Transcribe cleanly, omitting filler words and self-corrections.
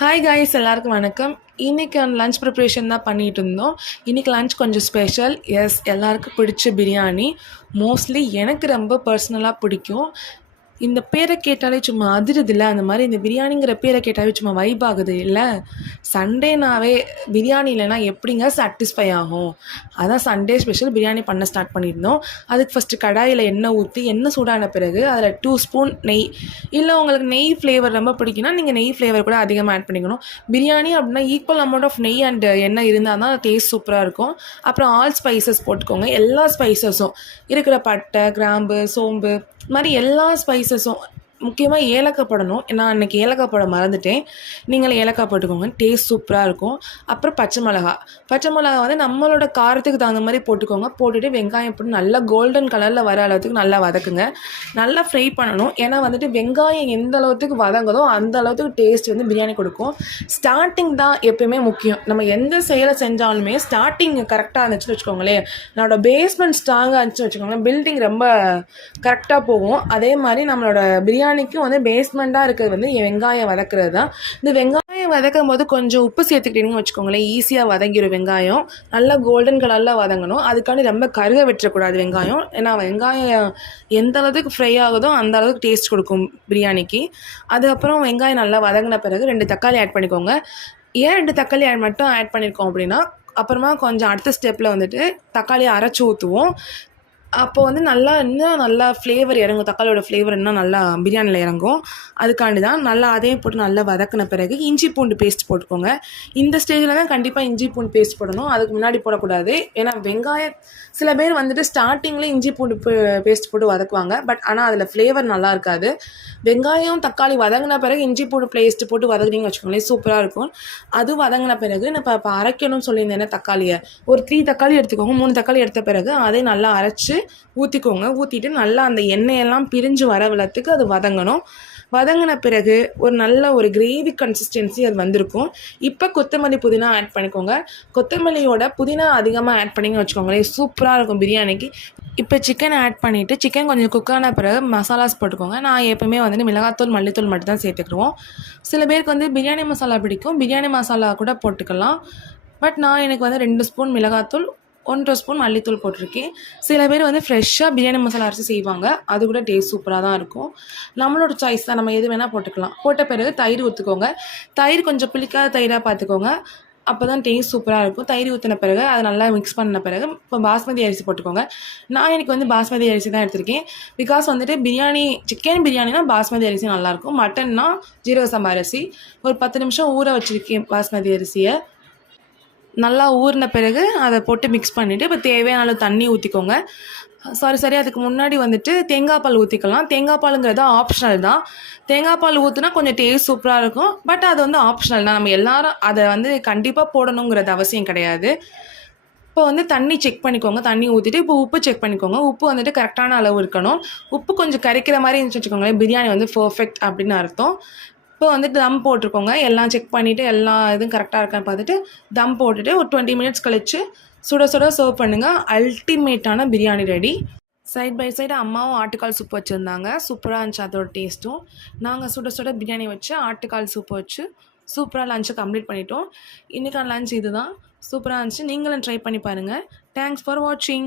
Hi guys, எல்லாருக்கும் வணக்கம். இன்றைக்கி லன்ச் ப்ரிப்ரேஷன் தான் பண்ணிகிட்டு இருந்தோம். இன்றைக்கி லன்ச் கொஞ்சம் ஸ்பெஷல். எஸ், எல்லாருக்கும் பிடிச்ச பிரியாணி. மோஸ்ட்லி எனக்கு ரொம்ப பர்சனலாக பிடிக்கும். இந்த பேரை கேட்டாலே சும்மா அதிருதில்ல, அந்த மாதிரி இந்த பிரியாணிங்கிற பேரை கேட்டாலே சும்மா வைப் ஆகுது இல்லை? சண்டேனாவே பிரியாணி இல்லைனா எப்படிங்க சாட்டிஸ்ஃபை ஆகும்? அதான் சண்டே ஸ்பெஷல் பிரியாணி பண்ண ஸ்டார்ட் பண்ணியிருந்தோம். அதுக்கு ஃபஸ்ட்டு கடாயில் எண்ணெய் ஊற்றி எண்ணெய் சூடான பிறகு அதில் 2 ஸ்பூன் நெய், இல்லை உங்களுக்கு நெய் ஃப்ளேவர் ரொம்ப பிடிக்குன்னா நீங்கள் நெய் ஃப்ளேவர் கூட அதிகமாக ஆட் பண்ணிக்கணும். பிரியாணி அப்படின்னா ஈக்குவல் அமௌண்ட் ஆஃப் நெய் அண்ட் எண்ணெய் இருந்தால் தான் டேஸ்ட் சூப்பராக இருக்கும். அப்புறம் ஆல் ஸ்பைசஸ் போட்டுக்கோங்க. எல்லா ஸ்பைசஸும் இருக்கிற பட்டை, கிராம்பு, சோம்பு, இது மாதிரி எல்லா ஸ்பைசஸும், முக்கியமாக ஏலக்காய் போடணும். நான் அன்றைக்கி ஏலக்காய் போட மறந்துட்டேன். நீங்களே ஏலக்காய் போட்டுக்கோங்க, டேஸ்ட் சூப்பராக இருக்கும். அப்புறம் பச்சை மிளகா வந்து நம்மளோட காரத்துக்கு தகுந்த மாதிரி போட்டுக்கோங்க. போட்டுட்டு வெங்காயம் போட்டு நல்லா கோல்டன் கலரில் வர அளவுக்கு நல்லா வதக்குங்க. நல்லா ஃப்ரை பண்ணணும். ஏன்னா வந்துட்டு வெங்காயம் எந்த அளவுக்கு வதங்குதோ அந்த அளவுக்கு டேஸ்ட் வந்து பிரியாணி கொடுக்கும். ஸ்டார்டிங் தான் எப்பயுமே முக்கியம். நம்ம எந்த செயலை செஞ்சாலுமே ஸ்டார்டிங் கரெக்டாக இருந்துச்சுன்னு வச்சுக்கோங்களேன், நம்மளோட பேஸ்மெண்ட் ஸ்ட்ராங்காக இருந்துச்சுன்னு வச்சுக்கோங்களேன், பில்டிங் ரொம்ப கரெக்டாக போகும். அதே மாதிரி நம்மளோட பிரியாணிக்கும் வந்து பேஸ்மெண்ட்டாக இருக்கிறது வந்து வெங்காயம் வதக்குறது தான். இந்த வெங்காயம் வதக்கும் போது கொஞ்சம் உப்பு சேர்த்துக்கிட்டீங்கன்னு வச்சுக்கோங்களேன், ஈஸியாக வதங்கிடும். வெங்காயம் நல்லா கோல்டன் கலரில் வதங்கணும். அதுக்காண்டி ரொம்ப கருக விட்டுறக்கூடாது வெங்காயம். ஏன்னா வெங்காயம் எந்த அளவுக்கு ஃப்ரை ஆகுதோ அந்த அளவுக்கு டேஸ்ட் கொடுக்கும் பிரியாணிக்கு. அதுக்கப்புறம் வெங்காயம் நல்லா வதங்கின பிறகு 2 தக்காளி ஆட் பண்ணிக்கோங்க. ஏன் 2 தக்காளி மட்டும் ஆட் பண்ணியிருக்கோம் அப்படின்னா, அப்புறமா கொஞ்சம் அடுத்த ஸ்டெப்பில் வந்துட்டு தக்காளியை அரைச்சி ஊற்றுவோம். அப்போ வந்து இன்னும் நல்லா ஃப்ளேவர் இறங்கும். தக்காளியோட ஃப்ளேவர் இன்னும் நல்லா பிரியாணியில் இறங்கும். அதுக்காண்டி தான் நல்லா அதையும் போட்டு நல்லா வதக்கின பிறகு இஞ்சி பூண்டு பேஸ்ட் போட்டுக்கோங்க. இந்த ஸ்டேஜில் தான் கண்டிப்பாக இஞ்சி பூண்டு பேஸ்ட் போடணும். அதுக்கு முன்னாடி போடக்கூடாது. ஏன்னா வெங்காயம் சில பேர் வந்துட்டு ஸ்டார்டிங்கில் இஞ்சி பூண்டு பேஸ்ட் போட்டு வதக்குவாங்க. பட் ஆனால் அதில் ஃப்ளேவர் நல்லா இருக்காது. வெங்காயம் தக்காளி வதங்கின பிறகு இஞ்சி பூண்டு பேஸ்ட் போட்டு வதக்குனீங்கன்னு வச்சுக்கோங்களேன், சூப்பராக இருக்கும். அது வதங்கின பிறகு நான் இப்போ அரைக்கணும்னு சொல்லியிருந்தேன். தக்காளியை ஒரு 3 தக்காளி எடுத்துக்கோங்க. 3 தக்காளி எடுத்த பிறகு அதை நல்லா அரைச்சி ஊற்றிக்கோங்க. ஊற்றிட்டு நல்லா அந்த எண்ணெயெல்லாம் பிரிஞ்சு வர வளத்துக்கு அது வதங்கணும். வதங்கின பிறகு ஒரு நல்ல ஒரு கிரேவி கன்சிஸ்டன்சி அது வந்திருக்கும். இப்போ கொத்தமல்லி புதினா ஆட் பண்ணிக்கோங்க. கொத்தமல்லியோட புதினா அதிகமாக ஆட் பண்ணிங்கன்னு வச்சுக்கோங்களேன், சூப்பராக இருக்கும் பிரியாணிக்கு. இப்போ சிக்கன் ஆட் பண்ணிவிட்டு சிக்கன் கொஞ்சம் குக்கான பிறகு மசாலாஸ் போட்டுக்கோங்க. நான் எப்போவுமே வந்துட்டு மிளகாத்தூள், மல்லித்தூள் மட்டும் தான் சேர்த்துக்குருவோம். சில பேருக்கு வந்து பிரியாணி மசாலா பிடிக்கும், பிரியாணி மசாலா கூட போட்டுக்கலாம். பட் எனக்கு வந்து 2 ஸ்பூன் மிளகாத்தூள், 1 ஸ்பூன் மல்லித்தூள் போட்டிருக்கேன். சில பேர் வந்து ஃப்ரெஷ்ஷாக பிரியாணி மசாலா அரைச்சி செய்வாங்க. அது கூட டேஸ்ட் சூப்பராக தான் இருக்கும். நம்மளோட சாய்ஸ் தான், நம்ம எது வேணால் போட்டுக்கலாம். போட்ட பிறகு தயிர் ஊற்றுக்கோங்க. தயிர் கொஞ்சம் புளிக்காத தயிராக பார்த்துக்கோங்க, அப்போ தான் டேஸ்ட் சூப்பராக இருக்கும். தயிர் ஊற்றின பிறகு அதை நல்லா மிக்ஸ் பண்ண பிறகு இப்போ பாஸ்மதி அரிசி போட்டுக்கோங்க. நான் எனக்கு வந்து பாஸ்மதி அரிசி தான் எடுத்திருக்கேன். பிகாஸ் வந்துட்டு சிக்கன் பிரியாணினா பாஸ்மதி அரிசி நல்லாயிருக்கும். மட்டன்னா ஜீரக சம்பா அரிசி. ஒரு 10 நிமிஷம் ஊற வச்சுருக்கேன் பாஸ்மதி அரிசியை. நல்லா ஊறின பிறகு அதை போட்டு மிக்ஸ் பண்ணிவிட்டு இப்போ தேவையான அளவு தண்ணி ஊற்றிக்கோங்க. சரி, அதுக்கு முன்னாடி வந்துட்டு தேங்காய் பால் ஊற்றிக்கலாம். தேங்காய் பாலுங்கிறது ஆப்ஷனல் தான். தேங்காய் பால் ஊற்றினா கொஞ்சம் டேஸ்ட் சூப்பராக இருக்கும். பட் அது வந்து ஆப்ஷனல் தான். நம்ம எல்லாரும் அதை வந்து கண்டிப்பாக போடணுங்கிறது அவசியம் கிடையாது. இப்போ வந்து தண்ணி செக் பண்ணிக்கோங்க. தண்ணி ஊற்றிட்டு இப்போ உப்பு செக் பண்ணிக்கோங்க. உப்பு வந்துட்டு கரெக்டான அளவு இருக்கணும். உப்பு கொஞ்சம் கரைக்கிற மாதிரி இருந்துச்சு வச்சுக்கோங்களேன், பிரியாணி வந்து பர்ஃபெக்ட் அப்படின்னு அர்த்தம். இப்போ வந்துட்டு தம் போட்டிருக்கோங்க. எல்லாம் செக் பண்ணிவிட்டு எல்லா இதுவும் கரெக்டாக இருக்கான்னு பார்த்துட்டு தம் போட்டுட்டு ஒரு 20 மினிட்ஸ் கழித்து சுட சர்வ் பண்ணுங்கள். அல்டிமேட்டான biryani ready. Side by side அம்மாவும் ஆட்டுக்கால் சூப் வச்சுருந்தாங்க. சூப்பராக இருந்துச்சு அதோட டேஸ்ட்டும். நாங்கள் சுட பிரியாணி வச்சு ஆட்டுக்கால் சூப் வச்சு சூப்பராக லஞ்சை கம்ப்ளீட் பண்ணிட்டோம். இன்றைக்கான லஞ்ச் இது தான். சூப்பராக இருந்துச்சு. நீங்களும் ட்ரை பண்ணி பாருங்கள். தேங்க்ஸ் ஃபார் வாட்சிங்.